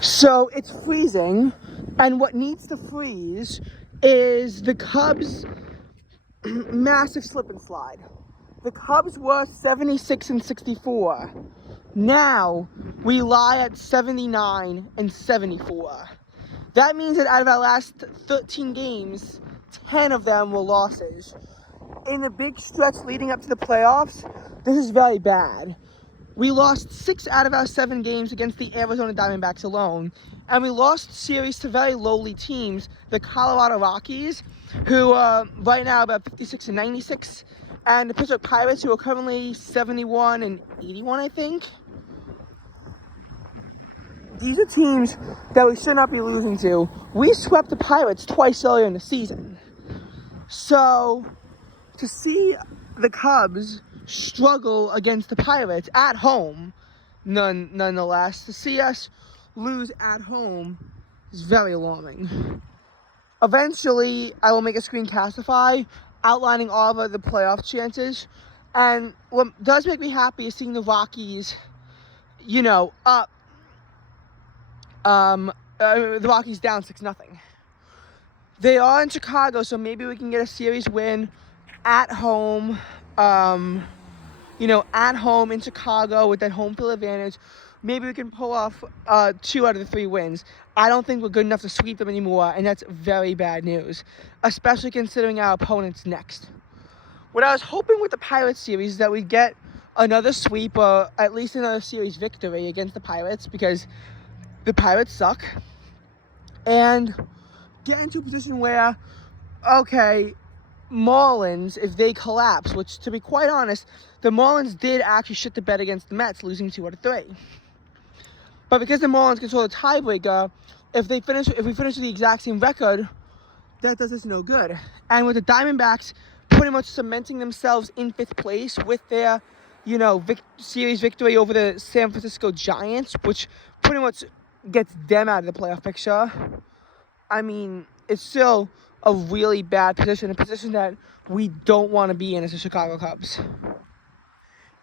So it's freezing, and what needs to freeze is the Cubs' massive slip and slide. The Cubs were 76 and 64. Now we lie at 79 and 74. That means that out of our last 13 games, 10 of them were losses. In the big stretch leading up to the playoffs, this is very bad. We lost 6 out of our 7 games against the Arizona Diamondbacks alone, and we lost series to very lowly teams, the Colorado Rockies, who are right now about 56 and 96, and the Pittsburgh Pirates, who are currently 71 and 81, I think. These are teams that we should not be losing to. We swept the Pirates twice earlier in the season. So, to see the Cubs struggle against the Pirates at home, nonetheless, to see us lose at home is very alarming. Eventually, I will make a screencastify outlining all of the playoff chances, and what does make me happy is seeing the Rockies, up. The Rockies down 6-0. They are in Chicago, so maybe we can get a series win at home. At home in Chicago with that home field advantage. Maybe we can pull off 2 out of the 3 wins. I don't think we're good enough to sweep them anymore, and that's very bad news, especially considering our opponents next. What I was hoping with the Pirates series is that we'd get another sweep or at least another series victory against the Pirates, because the Pirates suck, and get into a position where, okay, Marlins, if they collapse, which, to be quite honest, the Marlins did actually shit the bed against the Mets, losing 2 out of 3. But because the Marlins control the tiebreaker, if we finish with the exact same record, that does us no good. And with the Diamondbacks pretty much cementing themselves in 5th place with their, series victory over the San Francisco Giants, which pretty much gets them out of the playoff picture. I mean, it's still a really bad position, a position that we don't want to be in as the Chicago Cubs.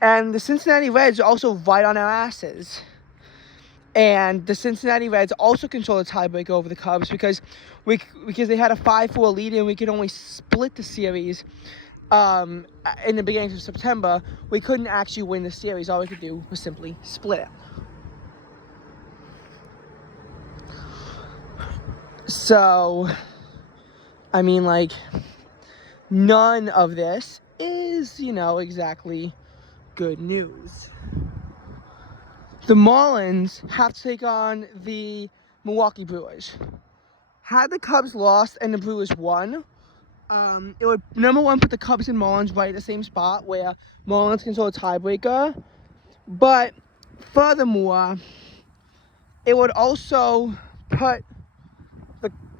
And the Cincinnati Reds are also right on our asses. And the Cincinnati Reds also control the tiebreaker over the Cubs because they had a 5-4 lead and we could only split the series in the beginning of September. We couldn't actually win the series. All we could do was simply split it. So, I mean, none of this is, exactly good news. The Marlins have to take on the Milwaukee Brewers. Had the Cubs lost and the Brewers won, it would, number one, put the Cubs and Marlins right at the same spot where Marlins control a tiebreaker. But furthermore, it would also put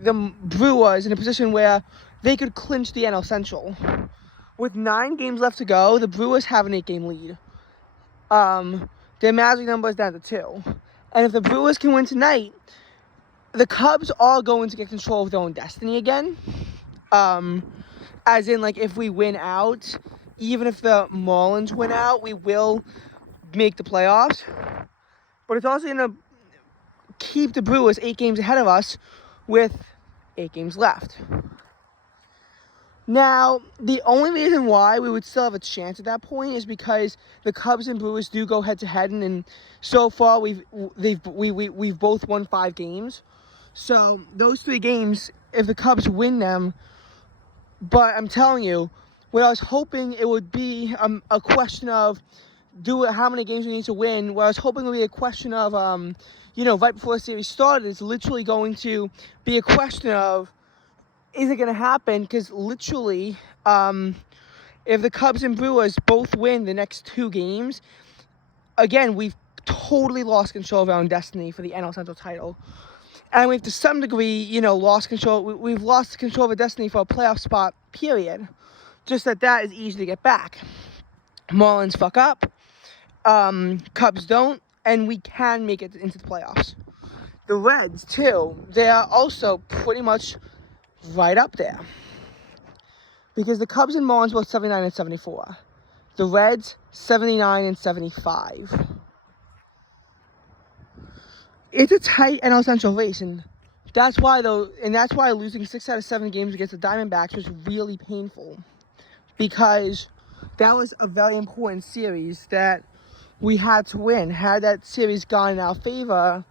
the Brewers in a position where they could clinch the NL Central. With 9 games left to go, the Brewers have an 8-game lead. Their magic number is down to 2. And if the Brewers can win tonight, the Cubs are going to get control of their own destiny again. As in, if we win out, even if the Marlins win out, we will make the playoffs. But it's also going to keep the Brewers 8 games ahead of us with 8 games left. Now, the only reason why we would still have a chance at that point is because the Cubs and Brewers do go head-to-head, and so far we've both won 5 games. So those 3 games, if the Cubs win them, but I'm telling you, what I was hoping it would be a question of how many games we need to win. What I was hoping it would be a question of right before the series started, it's literally going to be a question of, is it going to happen? Because literally, if the Cubs and Brewers both win the next 2 games, again, we've totally lost control of our own destiny for the NL Central title. And we've, to some degree, lost control. We've lost control of our destiny for a playoff spot, period. Just that is easy to get back. Marlins fuck up. Cubs don't. And we can make it into the playoffs. The Reds, too, they are also pretty much right up there. Because the Cubs and Marlins both 79 and 74. The Reds, 79 and 75. it's a tight NL Central race, and that's why losing 6 out of 7 games against the Diamondbacks was really painful, because that was a very important series that we had to win. Had that series gone in our favor,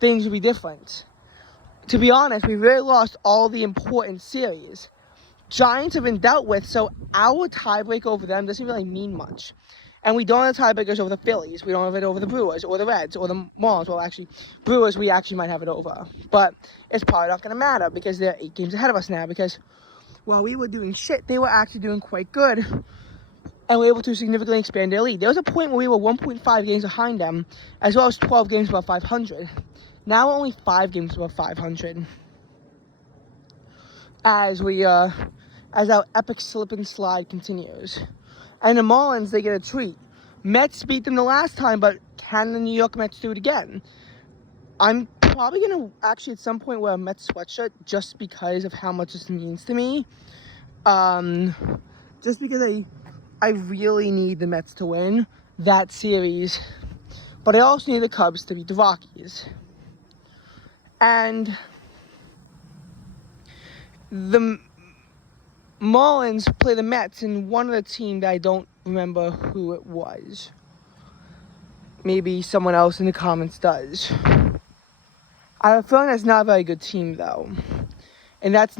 things would be different. To be honest, we really lost all the important series. Giants have been dealt with, so our tiebreak over them doesn't really mean much. And we don't have tiebreakers over the Phillies. We don't have it over the Brewers or the Reds or the Marlins. Well, actually, Brewers we actually might have it over. But it's probably not going to matter because they're 8 games ahead of us now. Because while we were doing shit, they were actually doing quite good. And we were able to significantly expand their lead. There was a point where we were 1.5 games behind them, as well as 12 games above 500. Now we're only 5 games above 500. As our epic slip and slide continues. And the Marlins, they get a treat. Mets beat them the last time, but can the New York Mets do it again? I'm probably going to actually at some point wear a Mets sweatshirt just because of how much this means to me. Just because I really need the Mets to win that series. But I also need the Cubs to beat the Rockies. And the Marlins play the Mets, and one of the team that I don't remember who it was. Maybe someone else in the comments does. I have a feeling that's not a very good team, though. And that's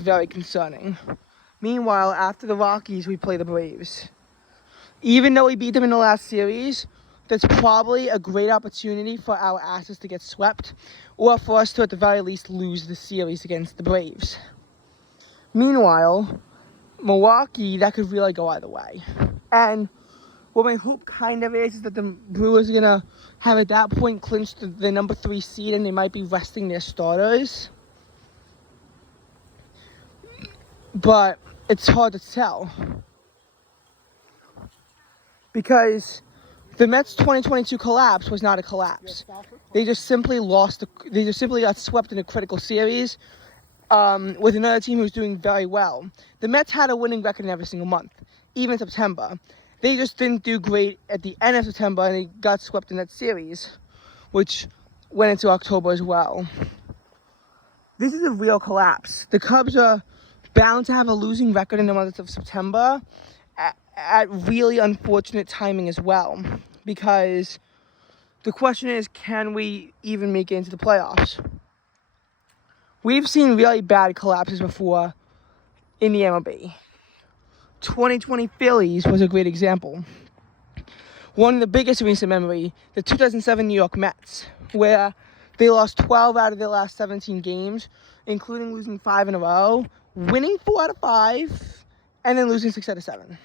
very concerning. Meanwhile, after the Rockies, we play the Braves. Even though we beat them in the last series, that's probably a great opportunity for our asses to get swept, or for us to, at the very least, lose the series against the Braves. Meanwhile, Milwaukee, that could really go either way. And what my hope kind of is that the Brewers are going to have at that point clinched the number 3 seed, and they might be resting their starters. But it's hard to tell. Because the Mets' 2022 collapse was not a collapse. They just simply got swept in a critical series. With another team who's doing very well. The Mets had a winning record in every single month, even in September. They just didn't do great at the end of September, and they got swept in that series, which went into October as well. This is a real collapse. The Cubs are bound to have a losing record in the month of September at really unfortunate timing as well, because the question is, can we even make it into the playoffs? We've seen really bad collapses before in the MLB. 2020 Phillies was a great example. One of the biggest in recent memory, the 2007 New York Mets, where they lost 12 out of their last 17 games, including losing 5 in a row, winning 4 out of 5, and then losing 6 out of 7.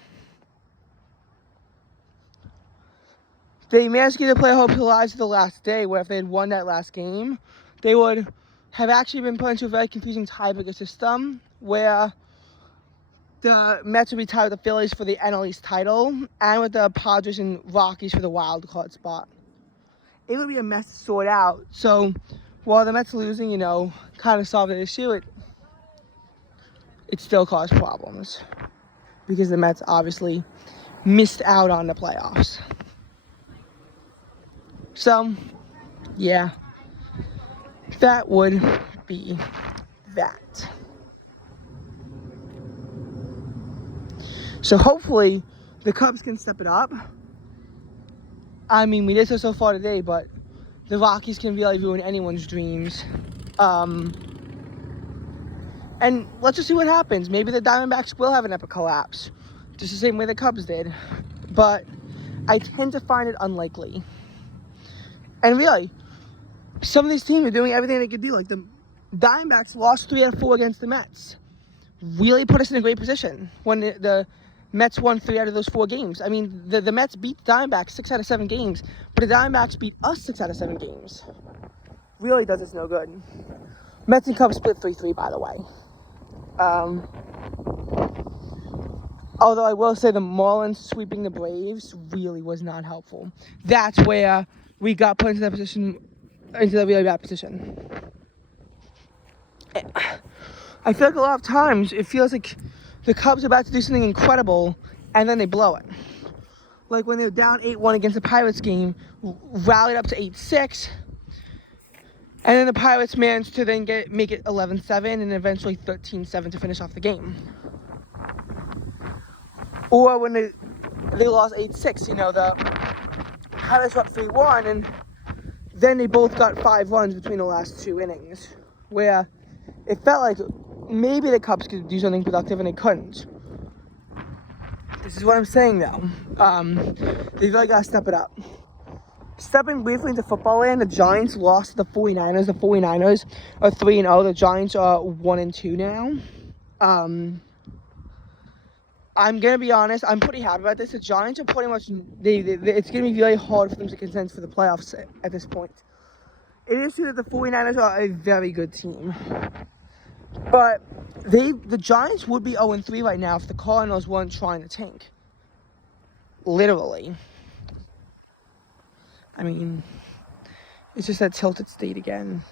They managed to get the player hope to the lives to the last day, where if they had won that last game, they would have actually been put into a very confusing tiebreaker system where the Mets would be tied with the Phillies for the NL East title and with the Padres and Rockies for the wild card spot. It would be a mess to sort out. So while the Mets losing, kind of solved the issue, it still caused problems because the Mets obviously missed out on the playoffs. So, yeah. That would be that. So hopefully the Cubs can step it up. I mean, we did so far today, but the Rockies can really ruin anyone's dreams. And let's just see what happens. Maybe the Diamondbacks will have an epic collapse, just the same way the Cubs did. But I tend to find it unlikely. And really, some of these teams are doing everything they could do. Like the Diamondbacks lost 3 out of 4 against the Mets. Really put us in a great position when the Mets won 3 out of those 4 games. I mean, the Mets beat the Diamondbacks 6 out of 7 games, but the Diamondbacks beat us 6 out of 7 games. Really does us no good. Mets and Cubs split 3-3, by the way. Although I will say the Marlins sweeping the Braves really was not helpful. That's where we got put into that really bad position. I feel like a lot of times it feels like the Cubs are about to do something incredible and then they blow it. Like when they were down 8-1 against the Pirates game, rallied up to 8-6, And then the Pirates managed to then make it 11-7 and eventually 13-7 to finish off the game. Or when they lost 8-6, you know, the Pirates were up 3-1, and then they both got 5 runs between the last 2 innings, where it felt like maybe the Cubs could do something productive and they couldn't. This is what I'm saying though. They really gotta step it up. Stepping briefly into football land, the Giants lost to the 49ers. The 49ers are 3-0. The Giants are 1-2 now. I'm gonna be honest. I'm pretty happy about this. The Giants are pretty much. It's gonna be very hard for them to contend for the playoffs at this point. It is true that the 49ers are a very good team, but the Giants would be 0-3 right now if the Cardinals weren't trying to tank. Literally. I mean, it's just that tilted state again.